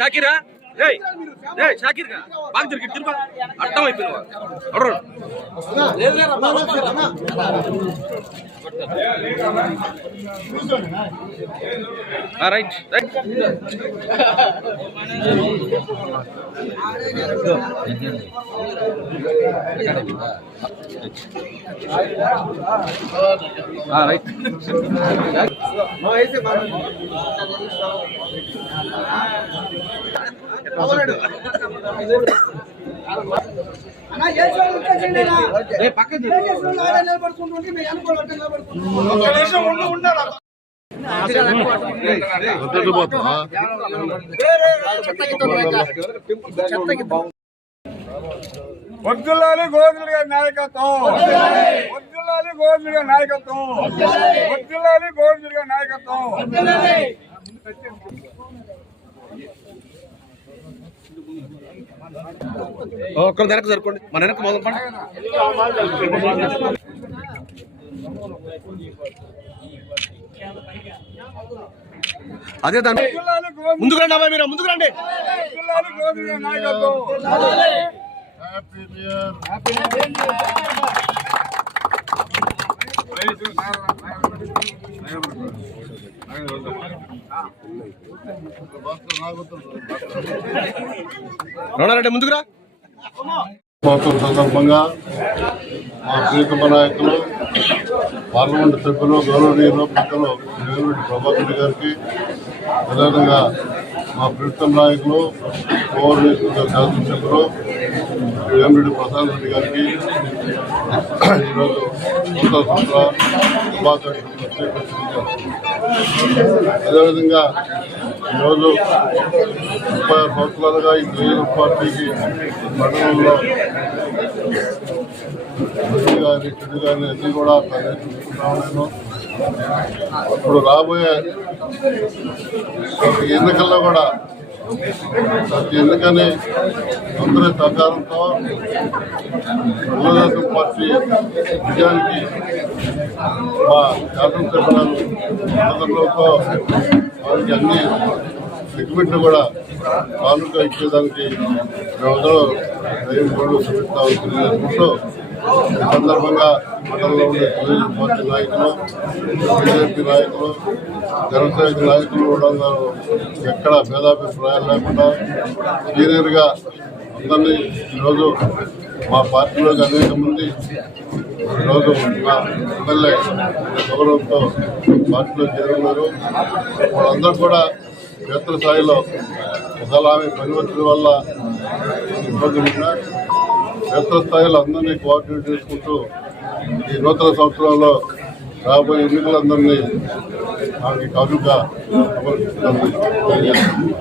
షాకిరా షాకిర్ బాగా దొరికి తిరుగు అర్థం అయిపోయిన రైట్ రైట్ రైట్ వద్దులాలి గోవిందుడి గారి నాయకత్వం, వద్దులాలి గోవిందుడి గారి నాయకత్వం, వద్దులాలి గోవిందుడి గారి నాయకత్వం. ఒక్కరు వెనక్కి జరుపుకోండి, మన వెనక్కి మొదలు పడి అదే దాన్ని ముందుకు రండి అబ్బాయి, మీరు ముందుకు రండి. వద్దులాలి గోవిందుడి గారి నాయకత్వం. రోడారెడ్డి ముందుకురా. సందర్భంగా మా ప్రీతమ నాయకులు పార్లమెంటు సభ్యులు గౌరవనీయులు పెద్దలు వేమిరెడ్డి ప్రభాకర్ రెడ్డి గారికి, అదేవిధంగా మా ప్రీతమ నాయకులు కోవూరు నియోజకవర్గ శాసనసభ్యులు వేమిరెడ్డి ప్రసాద్ రెడ్డి గారికి ఈరోజు నూతన సంవత్సర శుభాకాంక్షలు తెలియజేస్తున్నాను. అదేవిధంగా ఈరోజు 36 సంవత్సరాలుగా ఈ తెలుగుదేశం పార్టీకి మండలంలో మంచి కానీ చెడు కానీ అన్నీ కూడా చూసుకుంటున్నాను. ఇప్పుడు రాబోయే ప్రతి ఎన్నికల్లో కూడా ప్రతి ఎన్నికని అందరి సహకారంతో తెలుగుదేశం పార్టీ విజయానికి మా శాసనసభ్యులు అందరితో వారికి అన్ని సెగ్మెంట్లు కూడా కానుక ఇచ్చేదానికి మేమందరూ దైవం కూడా చూపిస్తామని తెలియజేసుకుంటూ ఈ సందర్భంగా మండలంలో ఉండే తెలుగుదేశం పార్టీ నాయకులు, బీజేపీ నాయకులు, జనసేన నాయకులు కూడా ఎక్కడ భేదాభిప్రాయాలు లేకుండా సీనియర్గా అందరినీ ఈరోజు మా పార్టీలోకి అనేక మంది ఈరోజు మా ఎమ్మెల్యే గౌరవంతో పార్టీలో చేరున్నారు. వాళ్ళందరూ కూడా క్షేత్రస్థాయిలో ఒకవేళ ఆమె పరివర్తన వల్ల ఇబ్బంది ఉన్నా క్షేత్రస్థాయిలో అందరినీ కోఆర్డినేట్ చేసుకుంటూ ఈ నూతన సంవత్సరంలో రాబోయే ఎన్నికలందరినీ ఆమెకి కానుక సమర్పిస్తామని తెలియజేస్తున్నాను.